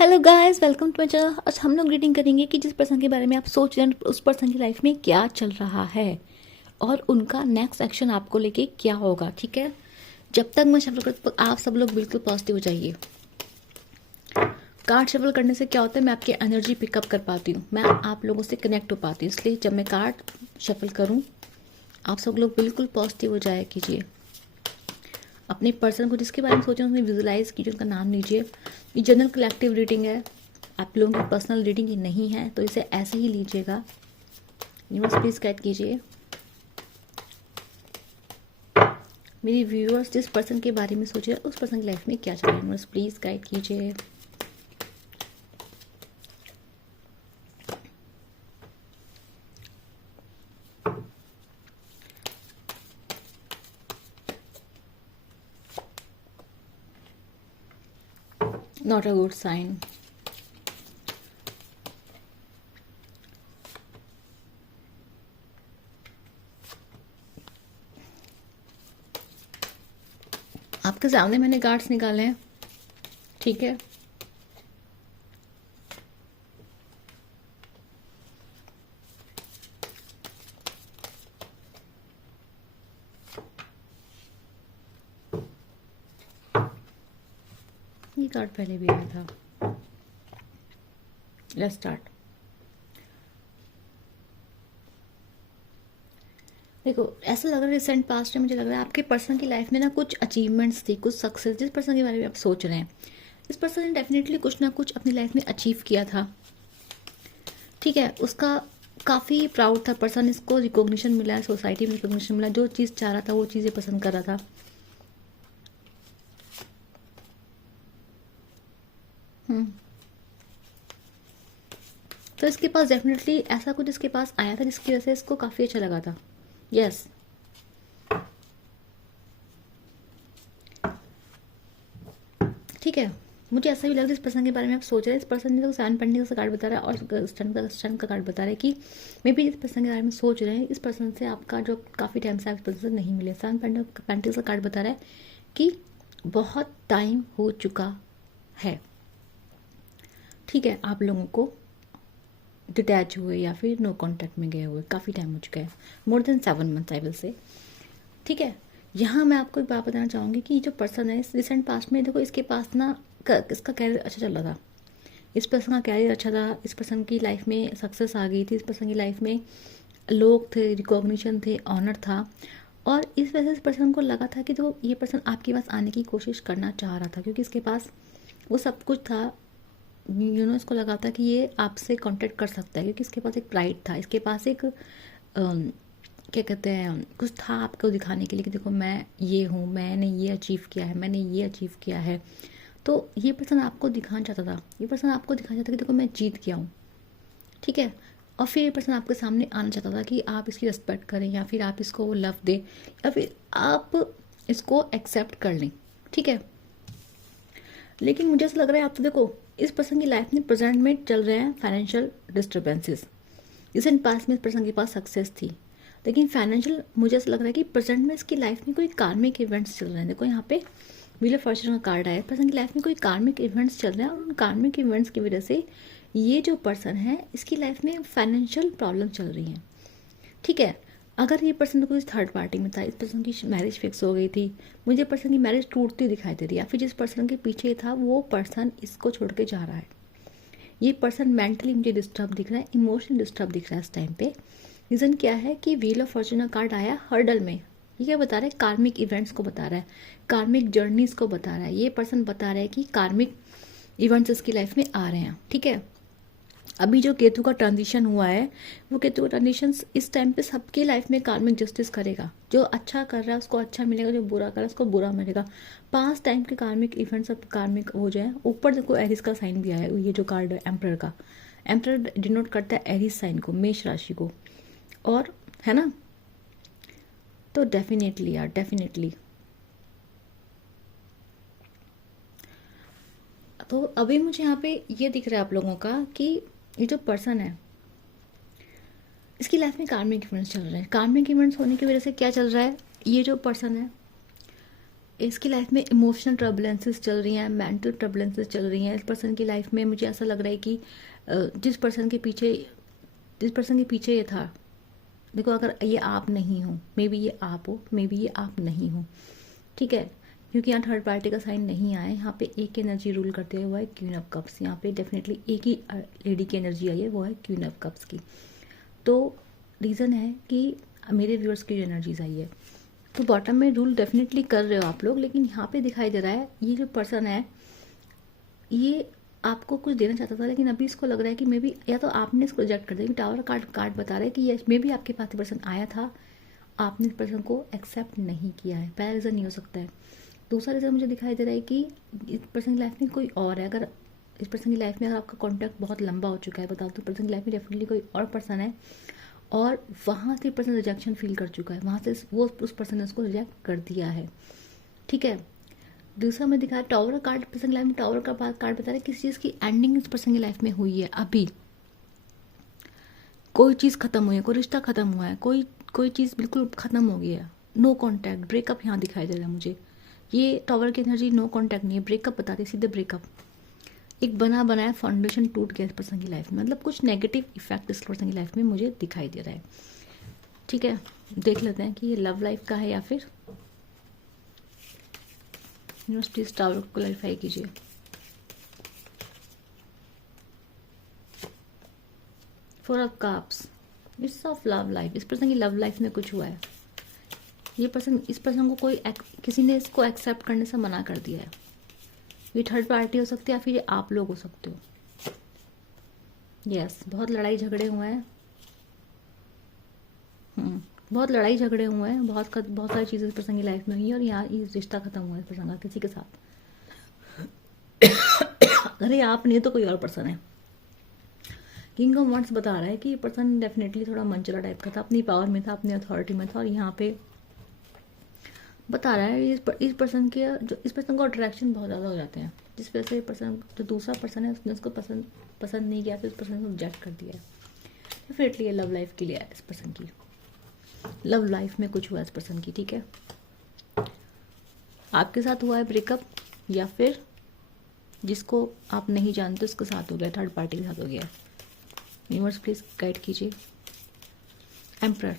Hello guys, welcome to my channel. आज हम लोग रीडिंग करेंगे कि जिस पर्सन के बारे में आप सोच रहे हैं उस पर्सन की लाइफ में क्या चल रहा है और उनका नेक्स्ट एक्शन आपको लेके क्या होगा। ठीक है, जब तक मैं शफल करती हूँ आप सब लोग बिल्कुल पॉजिटिव हो जाइए। कार्ड शफल करने से क्या होता है, मैं आपकी एनर्जी पिकअप कर पाती हूँ, मैं आप लोगों से कनेक्ट हो पाती हूँ। इसलिए जब मैं कार्ड शफल करूँ आप सब लोग बिल्कुल पॉजिटिव हो जाया कीजिए। अपने पर्सन को जिसके बारे में सोचें उसमें विजुलाइज कीजिए, उनका नाम लीजिए। ये जनरल कलेक्टिव रीडिंग है, आप लोगों की पर्सनल रीडिंग ये नहीं है, तो इसे ऐसे ही लीजिएगा। यूनिवर्स प्लीज गाइड कीजिए। मेरी व्यूअर्स जिस पर्सन के बारे में सोच रहे हैं उस पर्सन की लाइफ में क्या चल रहा है, यूनिवर्स प्लीज गाइड कीजिए। Not a good sign. आपके सामने मैंने कार्ड्स निकाले हैं, ठीक है। ये कार्ड पहले भी आया था। Let's start. देखो, ऐसा लग रहा है रिसेंट पास्ट में मुझे लग रहा है आपके पर्सन की लाइफ में ना कुछ अचीवमेंट्स थी, कुछ सक्सेस। जिस पर्सन के बारे में आप सोच रहे हैं इस पर्सन ने डेफिनेटली कुछ ना कुछ अपनी लाइफ में अचीव किया था, ठीक है। उसका काफ़ी प्राउड था पर्सन, इसको रिकॉग्निशन मिला है, सोसाइटी में रिकॉग्निशन मिला, जो चीज़ चाह रहा था वो चीज़ें पसंद कर रहा था। तो इसके पास डेफिनेटली ऐसा कुछ इसके पास आया था जिसकी वजह से इसको काफ़ी अच्छा लगा था। यस, ठीक है। मुझे ऐसा भी लग रहा है इस पर्सन के बारे में आप सोच रहे हैं, इस पर्सन ने तो सैन पेंटिंग का कार्ड बता रहा है और स्टन का कार्ड बता रहा है कि मे बी इस पर्सन के बारे में सोच रहे हैं, इस पर्सन से आपका जो काफ़ी टाइम से आप इस पर्सन से नहीं मिले। सैन पेंटिंग का कार्ड बता रहा है कि बहुत टाइम हो चुका है, ठीक है, आप लोगों को डिटैच हुए या फिर नो कॉन्टैक्ट में गए हुए काफ़ी टाइम हो चुका है, more than 7 month I will say, ठीक है। यहाँ मैं आपको एक बात बताना चाहूँगी कि जो पर्सन है रिसेंट पास्ट में, देखो इसके पास ना इसका कैरियर अच्छा चल रहा था, इस पर्सन का कैरियर अच्छा था, इस पर्सन की लाइफ में सक्सेस आ गई थी, इस पर्सन की लाइफ में लोग थे, रिकॉग्निशन थे, ऑनर था। और इस वजह से इस पर्सन को लगा था कि तो ये पर्सन आपके पास आने की कोशिश करना चाह रहा था, क्योंकि इसके पास वो सब कुछ था। इसको लगा था कि ये आपसे कांटेक्ट कर सकता है, क्योंकि इसके पास एक प्राइड था, इसके पास एक क्या कहते हैं, कुछ था आपको दिखाने के लिए कि देखो मैं ये हूँ, मैंने ये अचीव किया है, मैंने ये अचीव किया है। तो ये पर्सन आपको दिखाना चाहता था, ये पर्सन आपको दिखाना चाहता था कि देखो मैं जीत गया हूँ, ठीक है। और फिर ये पर्सन आपके सामने आना चाहता था कि आप इसकी रिस्पेक्ट करें या फिर आप इसको लव दें या फिर आप इसको एक्सेप्ट कर लें, ठीक है। लेकिन मुझे ऐसा लग रहा है, आप तो देखो इस पर्सन की लाइफ में प्रेजेंट में चल रहे हैं फाइनेंशियल डिस्टर्बेंसेस। रिसेंट पास में इस पर्सन के पास सक्सेस थी, लेकिन फाइनेंशियल मुझे ऐसा लग रहा है कि प्रेजेंट में इसकी लाइफ में कोई कार्मिक इवेंट्स चल रहे हैं। देखो यहाँ पे व्हील ऑफ फॉर्च्यून का कार्ड आया, पर्सन की लाइफ में कोई कार्मिक इवेंट्स चल रहे हैं और उन कार्मिक इवेंट्स की वजह से ये जो पर्सन है इसकी लाइफ में फाइनेंशियल प्रॉब्लम चल रही है, ठीक है। अगर ये पर्सन कोई थर्ड पार्टी में था, इस पर्सन की मैरिज फिक्स हो गई थी, मुझे पर्सन की मैरिज टूटती दिखाई दे रही है, या फिर जिस पर्सन के पीछे था वो पर्सन इसको छोड़ के जा रहा है। ये पर्सन मेंटली मुझे डिस्टर्ब दिख रहा है, इमोशनल डिस्टर्ब दिख रहा है इस टाइम पे। रीज़न क्या है कि व्हील ऑफ फॉर्च्यून कार्ड आया हर्डल में, ये क्या बता रहा है, कार्मिक इवेंट्स को बता रहा है, कार्मिक जर्नीज को बता रहा है। ये पर्सन बता रहा है कि कार्मिक इवेंट्स इसकी लाइफ में आ रहे हैं, ठीक है। अभी जो केतु का ट्रांजिशन हुआ है, वो केतु का ट्रांजिशन इस टाइम पे सबकी लाइफ में कार्मिक जस्टिस करेगा। जो अच्छा कर रहा है उसको अच्छा मिलेगा, जो बुरा कर रहा है उसको बुरा मिलेगा। 5 टाइम के कार्मिक इवेंट्स सब कार्मिक हो जाए। ऊपर देखो एरिस का साइन भी आया है, ये जो कार्ड है एम्परर का, एम्परर डिनोट करता है एरिस साइन को, मेष राशि को, और है ना। तो डेफिनेटली यार, डेफिनेटली तो अभी मुझे यहाँ पे ये दिख रहा है आप लोगों का कि ये जो पर्सन है इसकी लाइफ में कार्मिक इवेंट्स चल रहे हैं। कार्मिक इवेंट्स होने की वजह से क्या चल रहा है, ये जो पर्सन है इसकी लाइफ में इमोशनल ट्रबुलेंसेस चल रही हैं, मेंटल ट्रबुलेंसेस चल रही हैं। इस पर्सन की लाइफ में मुझे ऐसा लग रहा है कि जिस पर्सन के पीछे ये था, देखो अगर ये आप नहीं हो, मे बी ये आप हो, मे बी ये आप नहीं हो, ठीक है, क्योंकि यहाँ थर्ड पार्टी का साइन नहीं आया है। यहाँ पे एक एनर्जी रूल करते हुए है क्वीन ऑफ कप्स। यहाँ पे डेफिनेटली एक ही लेडी की एनर्जी आई है, वो है क्वीन ऑफ कप्स की। तो रीज़न है कि मेरे व्यूअर्स की एनर्जीज आई है। तो बॉटम में रूल डेफिनेटली कर रहे हो आप लोग, लेकिन यहाँ पे दिखाई दे रहा है ये जो पर्सन है ये आपको कुछ देना चाहता था, लेकिन अभी इसको लग रहा है कि मे बी या तो आपने इसको रिजेक्ट कर दिया। टावर कार्ड बता रहा है कि ये मे बी आपके पास पर्सन आया था, आपने इस पर्सन को एक्सेप्ट नहीं किया है। पहला रीज़न ये हो सकता है। दूसरा रीज़न मुझे दिखाई दे रहा है कि इस पर्सन की लाइफ में कोई और है। अगर इस पर्सन की लाइफ में अगर आपका कॉन्टैक्ट बहुत लंबा हो चुका है, बताओ तो पर्सन की लाइफ में डेफिनेटली कोई और पर्सन है और वहाँ से पर्सन रिजेक्शन फील कर चुका है, वहाँ से वो उस पर्सन ने उसको रिजेक्ट कर दिया है, ठीक है। दूसरा मैं दिखा टावर कार्ड, पर्सन की लाइफ में टावर का कार्ड बता रहा है किसी चीज़ की एंडिंग इस पर्सन की लाइफ में हुई है। अभी कोई चीज़ खत्म हुई है, कोई रिश्ता खत्म हुआ है, कोई चीज़ बिल्कुल खत्म हो गई है। नो कॉन्टैक्ट, ब्रेकअप यहाँ दिखाई दे रहा है मुझे। ये टावर की एनर्जी नो कॉन्टैक्ट नहीं है, ब्रेकअप बता रही है, सीधे ब्रेकअप। एक बना बनाया फाउंडेशन टूट गया इस पर्सन की लाइफ में, मतलब कुछ नेगेटिव इफेक्ट इस पर्सन की लाइफ में मुझे दिखाई दे रहा है, ठीक है। देख लेते हैं कि ये लव लाइफ का है या फिर प्लीज टावर को क्लैरिफाई कीजिए। Four of cups, it's of love life. इस पर्सन की लव लाइफ में कुछ हुआ है। इस पर्सन को किसी ने इसको एक्सेप्ट करने से मना कर दिया है। ये थर्ड पार्टी हो सकती है या फिर ये आप लोग हो सकते हो। यस, बहुत लड़ाई झगड़े हुए हैं, बहुत लड़ाई झगड़े हुए हैं, बहुत सारी चीज़ें इस पर्सन की लाइफ में हुई है और यहाँ ये रिश्ता खत्म हुआ है इस पर्सन का किसी के साथ। अरे आप नहीं तो कोई और पर्सन है। किंग ऑफ वांड्स बता रहा है कि ये पर्सन डेफिनेटली थोड़ा मनचला टाइप का था, अपनी पावर में था, अपनी अथॉरिटी में था, और यहाँ पे बता रहा है इस पर्सन के जो इस पर्सन को अट्रैक्शन बहुत ज़्यादा हो जाते हैं, जिस वजह से पर्सन जो दूसरा पर्सन है उसने उसको पसंद नहीं किया, फिर उस पर्सन को रिजेक्ट कर दिया है। डेफिनेटली ये लव लाइफ के लिए है इस पर्सन की, लव लाइफ में कुछ हुआ इस पर्सन की, ठीक है। आपके साथ हुआ है ब्रेकअप या फिर जिसको आप नहीं जानते उसके साथ हो गया, थर्ड पार्टी के साथ हो गया। यूनिवर्स प्लीज गाइड कीजिए। एम्परर,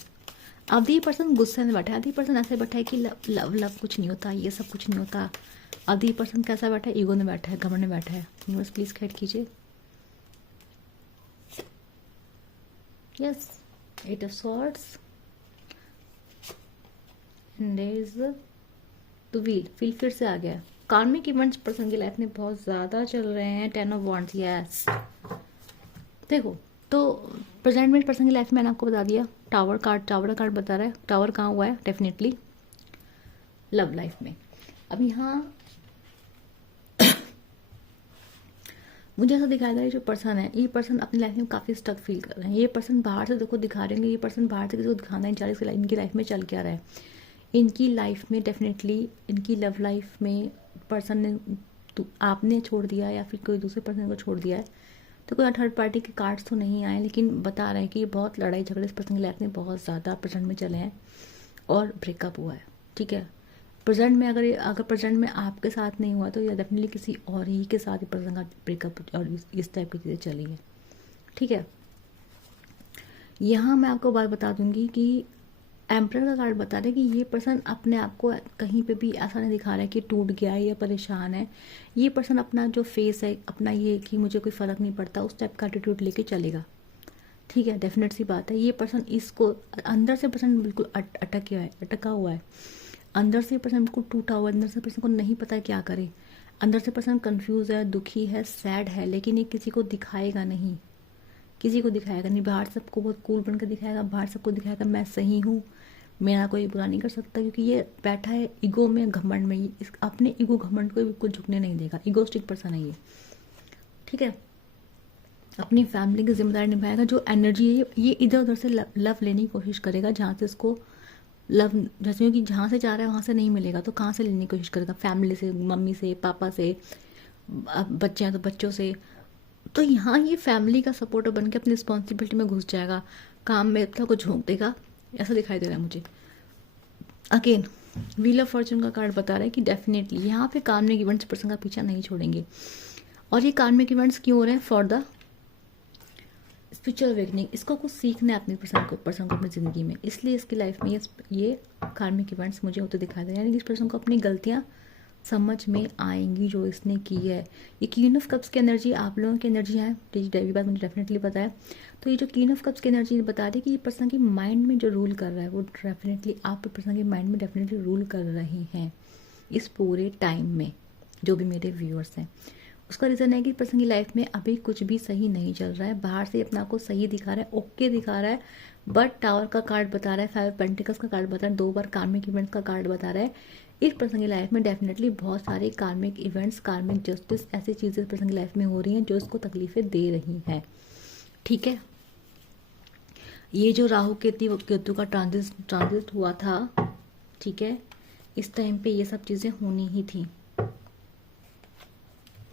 आधी पर्सन गुस्से में बैठा है, आधी पर्सन ऐसे बैठा है कि लव कुछ नहीं होता, ये सब कुछ नहीं होता। आधी पर्सन कैसा बैठा है, ईगो में बैठा है, घमंड में बैठा है। यूनिवर्स प्लीज गाइड कीजिए। Yes, eight of swords and there is the wheel, wheel फिर से आ गया। कार्मिक इवेंट्स पर्सन की लाइफ में बहुत ज्यादा चल रहे हैं। 10 ऑफ वांड्स, यस। देखो तो प्रेजेंट में पर्सन की लाइफ में मैंने आपको बता दिया, टावर कार्ड बता रहा है। टावर कहाँ हुआ है, डेफिनेटली लव लाइफ में। अब यहाँ मुझे ऐसा दिखाई दे रहा है जो पर्सन है, ये पर्सन अपनी लाइफ में काफ़ी स्टक फील कर रहे हैं। ये पर्सन बाहर से देखो दिखा रहे हैं, ये पर्सन बाहर से किसी को दिखाना नहीं चाह रहे इनकी लाइफ में चल क्या रहा है। इनकी लाइफ में डेफिनेटली इनकी लव लाइफ में पर्सन ने आपने छोड़ दिया या फिर कोई दूसरे पर्सन को छोड़ दिया है। तो कोई थर्ड पार्टी के कार्ड्स तो नहीं आए, लेकिन बता रहे हैं कि बहुत लड़ाई झगड़े इस पर्सन की लाइफ में बहुत ज़्यादा प्रेजेंट में चले हैं और ब्रेकअप हुआ है, ठीक है। प्रेजेंट में अगर प्रेजेंट में आपके साथ नहीं हुआ तो ये डेफिनेटली किसी और ही के साथ पर्सन का ब्रेकअप और इस टाइप की चीज़ें चली है, ठीक है। यहाँ मैं आपको बात बता दूंगी कि एम्परर का कार्ड बता रहा है कि ये पर्सन अपने आप को कहीं पे भी ऐसा नहीं दिखा रहा है कि टूट गया है या परेशान है। ये पर्सन अपना जो फेस है, अपना ये कि मुझे कोई फ़र्क नहीं पड़ता, उस टाइप का एटीट्यूड लेके चलेगा, ठीक है। डेफिनेट सी बात है, ये पर्सन इसको अंदर से पर्सन बिल्कुल अटका हुआ है। अंदर से पर्सन बिल्कुल टूटा हुआ है, अंदर से पर्सन को नहीं पता है क्या करे। अंदर से पर्सन कंफ्यूज है, दुखी है, सैड है, लेकिन ये किसी को दिखाएगा नहीं, किसी को दिखाएगा नहीं। बाहर सबको बहुत कूल बनकर दिखाएगा, बाहर सबको दिखाएगा मैं सही हूँ, मेरा कोई बुरा नहीं कर सकता, क्योंकि ये बैठा है ईगो में, घमंड में। अपने ईगो घमंड को बिल्कुल झुकने नहीं देगा, ईगोस्टिक पर्सन है ये, ठीक है। अपनी फैमिली की जिम्मेदारी निभाएगा। जो एनर्जी है ये इधर उधर से लव लेने की कोशिश करेगा, जहाँ से इसको लव, जैसे कि जहाँ से जा रहा है वहाँ से नहीं मिलेगा तो कहाँ से लेने की कोशिश करेगा, फैमिली से, मम्मी से, पापा से, बच्चे हैं तो बच्चों से। तो यहाँ ये फैमिली का सपोर्टर बन के अपनी रिस्पॉन्सिबिलिटी में घुस जाएगा, काम में इतना कुछ झोंक देगा, ऐसा दिखाई दे रहा है मुझे। अगेन व्हील ऑफ फॉर्चून का कार्ड बता रहा है कि डेफिनेटली यहाँ पे कार्मिक इवेंट्स पर्सन का पीछा नहीं छोड़ेंगे। और ये कार्मिक इवेंट्स क्यों हो रहे हैं? For the spiritual awakening. इसको कुछ सीखना है अपनी पर्सन को अपनी ज़िंदगी में, इसलिए इसकी लाइफ में ये कार्मिक इवेंट्स मुझे होते दिखाई दे रहे हैं। यानी इस पर्सन को अपनी गलतियाँ समझ में आएंगी जो इसने की है। ये क्वीन ऑफ कप्स की एनर्जी आप लोगों की एनर्जी है, ये बात मुझे डेफिनेटली पता है। तो ये जो क्वीन ऑफ कप्स की एनर्जी बता रही है कि ये पर्सन की माइंड में जो रूल कर रहा है वो डेफिनेटली आप पर्सन की माइंड में डेफिनेटली रूल कर रहे हैं इस पूरे टाइम में। जो भी मेरे व्यूअर्स हैं, उसका रीज़न है कि पर्सन की लाइफ में अभी कुछ भी सही नहीं चल रहा है। बाहर से अपना को सही दिखा रहा है, ओके दिखा रहा है, बट टावर का कार्ड बता रहा है, 5 पेंटिकल्स का कार्ड बता रहा है, 2 बार कार्मिक इवेंट्स का कार्ड बता रहा है। इस पर्सन की लाइफ में डेफिनेटली बहुत सारे कार्मिक इवेंट्स, कार्मिक जस्टिस, ऐसी चीज़ें पर्सन की लाइफ में हो रही हैं जो इसको तकलीफें दे रही हैं। ठीक है, ये जो राहु केतु का ट्रांजिट हुआ था, ठीक है, इस टाइम पे ये सब चीज़ें होनी ही थी।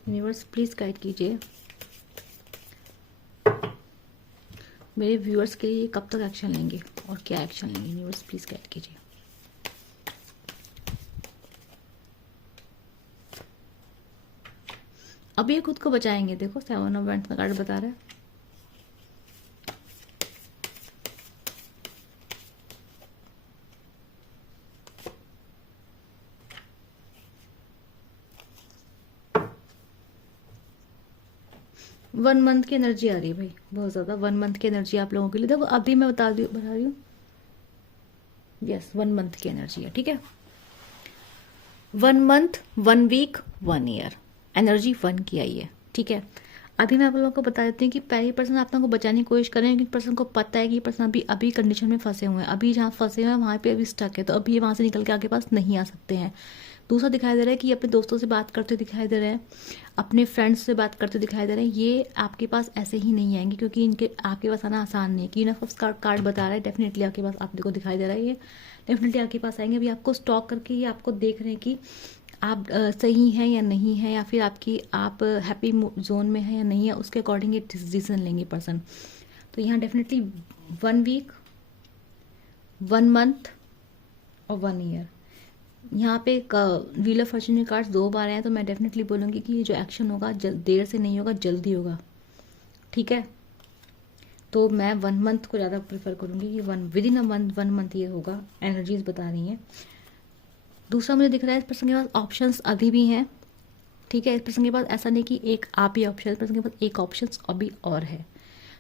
यूनिवर्स प्लीज गाइड कीजिए मेरे व्यूअर्स के लिए कब तक एक्शन लेंगे और क्या एक्शन लेंगे। यूनिवर्स प्लीज गाइड कीजिए। अब ये खुद को बचाएंगे। देखो 7 ऑफ वैंड्स का कार्ड बता रहा है। वन मंथ की एनर्जी आ रही है भाई, बहुत ज़्यादा 1 मंथ की एनर्जी आप लोगों के लिए। देखो अभी मैं बता रही हूँ, यस 1 मंथ की एनर्जी है। ठीक है, 1 मंथ, 1 वीक, 1 ईयर, एनर्जी 1 की आई है। ठीक है, अभी मैं आप लोगों को बता देती हूँ कि पहली पर्सन आप लोगों को बचाने की कोशिश करें, क्योंकि पर्सन को पता है कि पर्सन अभी कंडीशन में फंसे हुए हैं, अभी जहाँ फंसे हुए हैं वहाँ पे अभी स्टक है, तो अभी ये वहाँ से निकल के आगे पास नहीं आ सकते हैं। दूसरा दिखाई दे रहा है कि अपने दोस्तों से बात करते दिखाई दे रहे हैं, अपने फ्रेंड्स से बात करते दिखाई दे रहे हैं। ये आपके पास ऐसे ही नहीं आएंगे, क्योंकि इनके आपके पास आना आसान नहीं है। क्वीन ऑफ कार्ड बता रहा है डेफिनेटली आपके पास, आप देखो दिखाई दे रहा है ये डेफिनेटली आपके पास आएंगे। अभी आपको स्टॉक करके ये आपको देख रहे हैं कि आप सही हैं या नहीं है, या फिर आप हैप्पी जोन में हैं या नहीं है, उसके अकॉर्डिंग ये डिसीजन लेंगे पर्सन। तो यहाँ डेफिनेटली 1 वीक, 1 मंथ और 1 ईयर। यहाँ पे व्हील ऑफ फॉर्च्यून कार्ड्स 2 बार हैं, तो मैं डेफिनेटली बोलूँगी कि ये जो एक्शन होगा देर से नहीं होगा, जल्दी होगा। ठीक है, तो मैं 1 मंथ को ज़्यादा प्रेफर करूँगी कि with in a month 1 month ये होगा, एनर्जीज बता रही हैं। दूसरा मुझे दिख रहा है इस पर्सन के पास ऑप्शंस अभी भी हैं। ठीक है, इस पर्सन के पास ऐसा नहीं कि एक आप ही ऑप्शन, इस पर्सन के पास एक ऑप्शन अभी और है।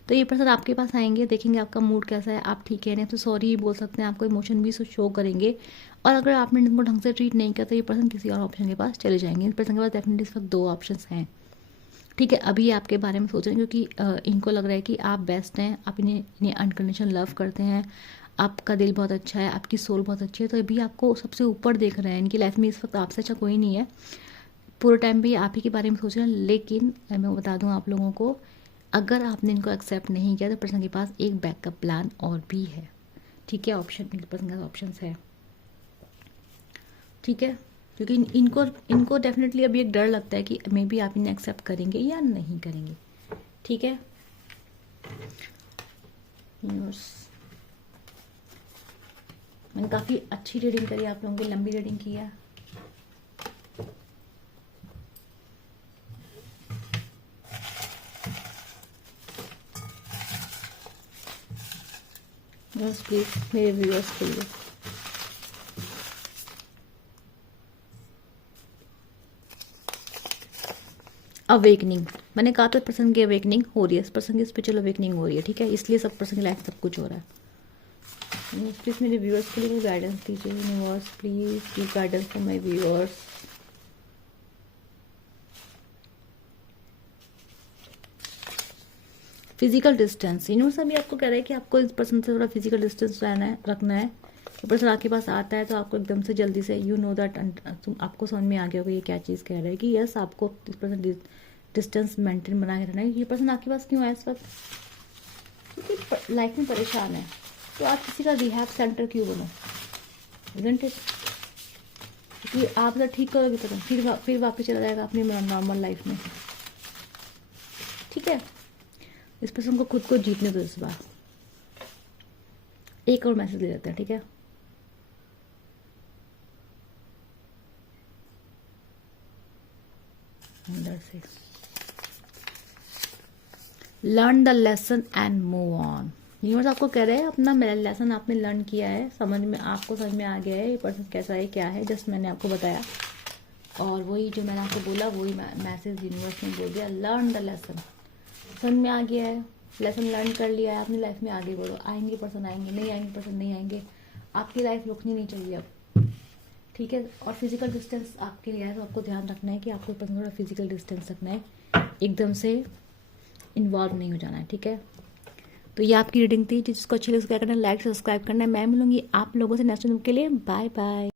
तो ये पर्सन आपके पास आएंगे, देखेंगे आपका मूड कैसा है, आप ठीक है नहीं तो सॉरी बोल सकते हैं, आपको इमोशन भी शो करेंगे। और अगर आपने इनको ढंग से ट्रीट नहीं किया तो ये पर्सन किसी और ऑप्शन के पास चले जाएंगे। इस पर्सन के पास डेफिनेटली इस वक्त 2 ऑप्शन हैं। ठीक है, अभी ये आपके बारे में सोच रहे हैं, क्योंकि इनको लग रहा है कि आप बेस्ट हैं, आप इन्हें अनकंडीशनल लव करते हैं, आपका दिल बहुत अच्छा है, आपकी सोल बहुत अच्छी है, तो अभी आपको सबसे ऊपर देख रहे हैं। इनकी लाइफ में इस वक्त आपसे अच्छा कोई नहीं है, पूरे टाइम भी आप ही के बारे में सोच रहे हैं। लेकिन मैं बता दूं आप लोगों को, अगर आपने इनको एक्सेप्ट नहीं किया तो पर्सन के पास एक बैकअप प्लान और भी है। ठीक है, पर्सन का ऑप्शन है। ठीक है, क्योंकि इनको डेफिनेटली अभी एक डर लगता है कि मे बी आप इन्हें एक्सेप्ट करेंगे या नहीं करेंगे। ठीक है, मैंने काफ़ी अच्छी रीडिंग करी, आप लोगों की लंबी रीडिंग की है। बस प्लीज मेरे व्यूअर्स के लिए अवेकनिंग, मैंने कहा तो पर्सन की अवेकनिंग हो रही है, इस पर्सन की स्पिरिचुअल अवेकनिंग हो रही है। ठीक है, इसलिए सब पर्सन की लाइफ सब कुछ हो रहा है। प्लीज मेरे व्यूअर्स के लिए गाइडेंस दीजिए। Universe please guidance for my viewers. Physical distance, universe अभी आपको कह रहा है कि आपको इस पर्सन से थोड़ा फिजिकल डिस्टेंस रखना है। तो पर्सन आपके पास आता है तो आपको एकदम से जल्दी से दैट आपको समझ में आ गया होगा ये क्या चीज़ कह रहा है, कि यस आपको इस पर्सन डिस्टेंस मेंटेन बना के रखना है। ये पर्सन आपके पास क्यों है इस वक्त? क्योंकि लाइफ में परेशान है, तो आप किसी का रिहैब सेंटर क्यों बनो? Isn't it? क्योंकि आप अगर ठीक करोगे तो फिर वापस चला जाएगा अपनी नॉर्मल लाइफ में। ठीक है, इस पर्सन को खुद को जीतने दो इस बार। एक और मैसेज दे देते हैं। ठीक है, से। Learn the lesson and move on. Universe आपको कह रहे हैं अपना लेसन आपने लर्न किया है, आपको समझ में आ गया है ये पर्सन कैसा है क्या है, जस्ट मैंने आपको बताया। और वही जो मैंने आपको बोला वही मैसेज यूनिवर्स ने बोल दिया, लर्न द लेसन। समझ में आ गया है, लेसन लर्न कर लिया है आपने, लाइफ में आगे बढ़ो। आएंगे पर्सन आएंगे, नहीं आएंगे पर्सन नहीं आएंगे, आपकी लाइफ रुकनी नहीं चाहिए अब, ठीक है। और फिजिकल डिस्टेंस आपके लिए है, तो आपको ध्यान रखना है कि आपको पर्सन थोड़ा फिजिकल डिस्टेंस रखना है, एकदम से इन्वॉल्व नहीं हो जाना है, ठीक है। तो ये आपकी रीडिंग थी। जिसको अच्छी लगे उसको क्या करना है, लाइक सब्सक्राइब करना है। मैं मिलूंगी आप लोगों से नेक्स्ट वीडियो के लिए। Bye bye.